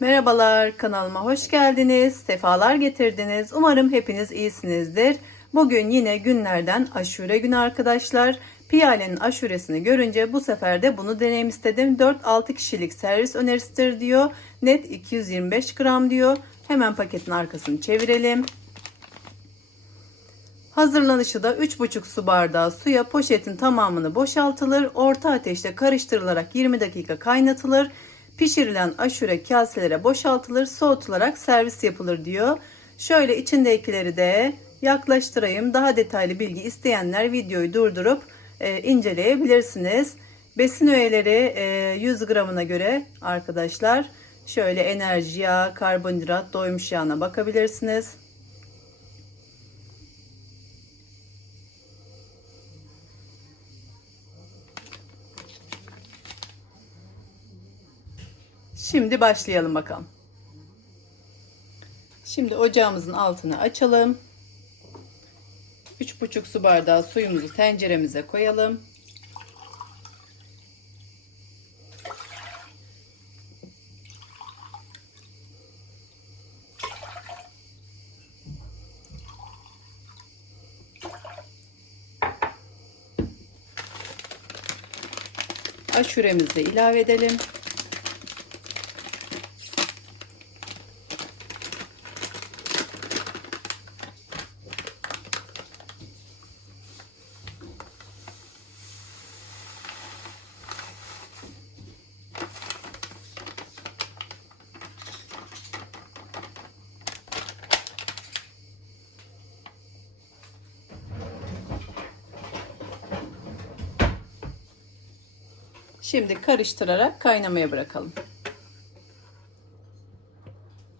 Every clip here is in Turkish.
Merhabalar kanalıma hoş geldiniz. Sefalar getirdiniz. Umarım hepiniz iyisinizdir. Bugün yine günlerden aşure günü arkadaşlar. Piyale'nin aşuresini görünce bu sefer de bunu deneyim istedim. 4-6 kişilik servis önerisidir diyor. Net 225 gram diyor. Hemen paketin arkasını çevirelim. Hazırlanışı da 3,5 su bardağı suya poşetin tamamını boşaltılır. Orta ateşte karıştırılarak 20 dakika kaynatılır. Pişirilen aşure kaselere boşaltılır, soğutularak servis yapılır diyor. Şöyle içindekileri de yaklaştırayım. Daha detaylı bilgi isteyenler videoyu durdurup e, inceleyebilirsiniz. Besin öğeleri e, 100 gramına göre arkadaşlar şöyle enerji, yağ, karbonhidrat, doymuş yağına bakabilirsiniz. Şimdi başlayalım bakalım. Şimdi ocağımızın altını açalım. 3,5 su bardağı suyumuzu tenceremize koyalım. Aşuremizi de ilave edelim. Şimdi karıştırarak kaynamaya bırakalım.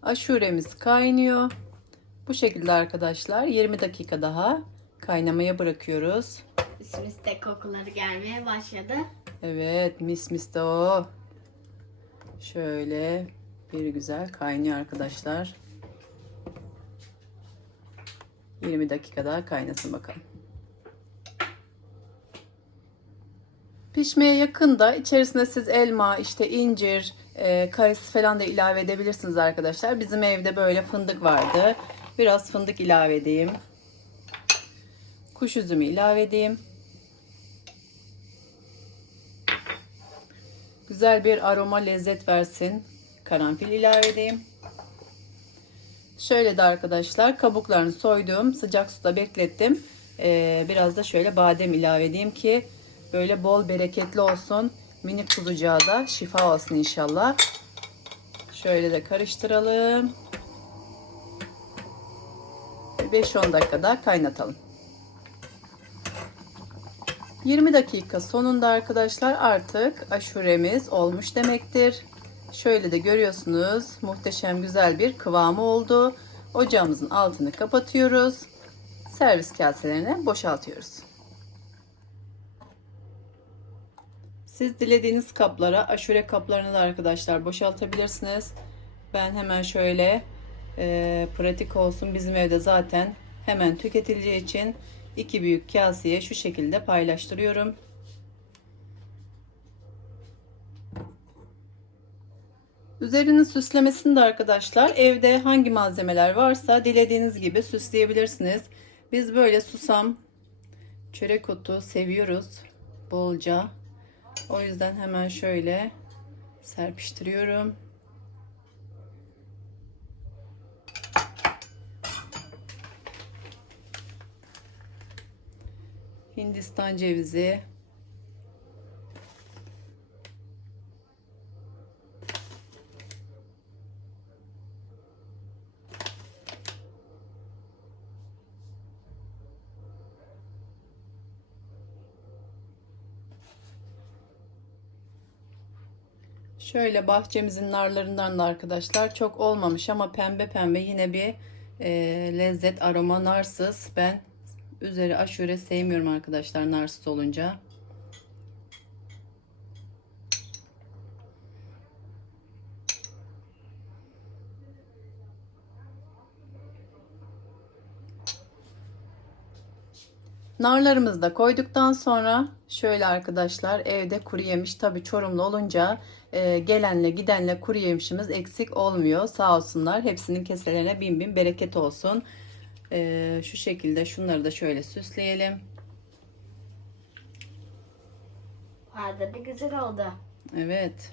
Aşuremiz kaynıyor. Bu şekilde arkadaşlar 20 dakika daha kaynamaya bırakıyoruz. Üstümüzde kokuları gelmeye başladı. Evet mis mis de o. Şöyle bir güzel kaynıyor arkadaşlar. 20 dakika daha kaynasın bakalım. Pişmeye yakında içerisine siz elma, işte incir, e, kayısı falan da ilave edebilirsiniz arkadaşlar. Bizim evde böyle fındık vardı. Biraz fındık ilave edeyim. Kuş üzümü ilave edeyim. Güzel bir aroma lezzet versin. Karanfil ilave edeyim. Şöyle de arkadaşlar kabuklarını soydum. Sıcak suda beklettim. Ee, biraz da şöyle badem ilave edeyim ki böyle bol bereketli olsun. Minik kuzucuğa da şifa olsun inşallah. Şöyle de karıştıralım. 5-10 dakika daha kaynatalım. 20 dakika sonunda arkadaşlar artık aşuremiz olmuş demektir. Şöyle de görüyorsunuz muhteşem güzel bir kıvamı oldu. Ocağımızın altını kapatıyoruz. Servis kaselerine boşaltıyoruz. Siz dilediğiniz kaplara, aşure kaplarını da arkadaşlar boşaltabilirsiniz. Ben hemen şöyle e, pratik olsun. Bizim evde zaten hemen tüketileceği için iki büyük kaseye şu şekilde paylaştırıyorum. Üzerinin süslemesini de arkadaşlar evde hangi malzemeler varsa dilediğiniz gibi süsleyebilirsiniz. Biz böyle susam, çörek otu seviyoruz bolca. O yüzden hemen şöyle serpiştiriyorum. Hindistan cevizi. Şöyle bahçemizin narlarından da arkadaşlar çok olmamış ama pembe pembe yine bir e, lezzet aroma narsız. Ben üzeri aşure sevmiyorum arkadaşlar narsız olunca. Narlarımızı da koyduktan sonra şöyle arkadaşlar evde kuru yemiş tabi Çorumlu olunca e, gelenle gidenle kuru yemişimiz eksik olmuyor. Sağ olsunlar. Hepsinin keselerine bin bin bereket olsun. E, şu şekilde şunları da şöyle süsleyelim. Bir güzel oldu. Evet.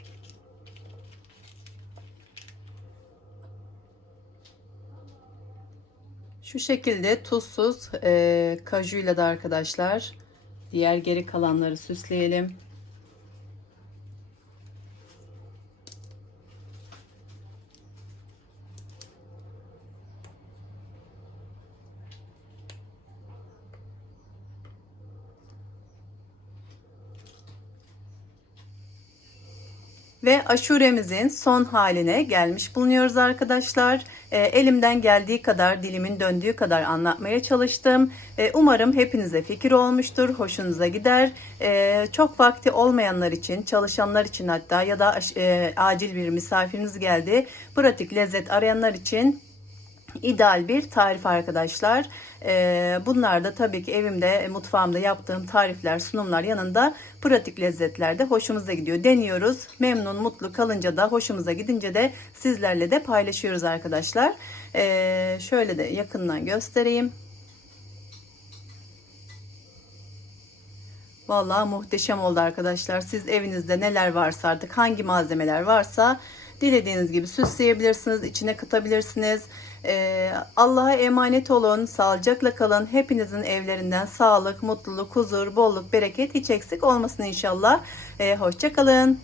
Şu şekilde tuzsuz e, kajuyla da arkadaşlar diğer geri kalanları süsleyelim. Ve aşuremizin son haline gelmiş bulunuyoruz arkadaşlar. E, elimden geldiği kadar, dilimin döndüğü kadar anlatmaya çalıştım. E, umarım hepinize fikir olmuştur, hoşunuza gider. E, çok vakti olmayanlar için, çalışanlar için hatta ya da e, acil bir misafiriniz geldi. Pratik lezzet arayanlar için ideal bir tarif arkadaşlar. Ee, bunlar da tabii ki evimde, mutfağımda yaptığım tarifler, sunumlar yanında pratik lezzetler de hoşumuza gidiyor. Deniyoruz. Memnun, mutlu kalınca da hoşumuza gidince de sizlerle de paylaşıyoruz arkadaşlar. Ee, şöyle de yakından göstereyim. Vallahi muhteşem oldu arkadaşlar. Siz evinizde neler varsa artık hangi malzemeler varsa dilediğiniz gibi süsleyebilirsiniz, içine katabilirsiniz. Ee, Allah'a emanet olun, sağlıcakla kalın. Hepinizin evlerinden sağlık, mutluluk, huzur, bolluk, bereket hiç eksik olmasın inşallah. Ee, hoşça kalın.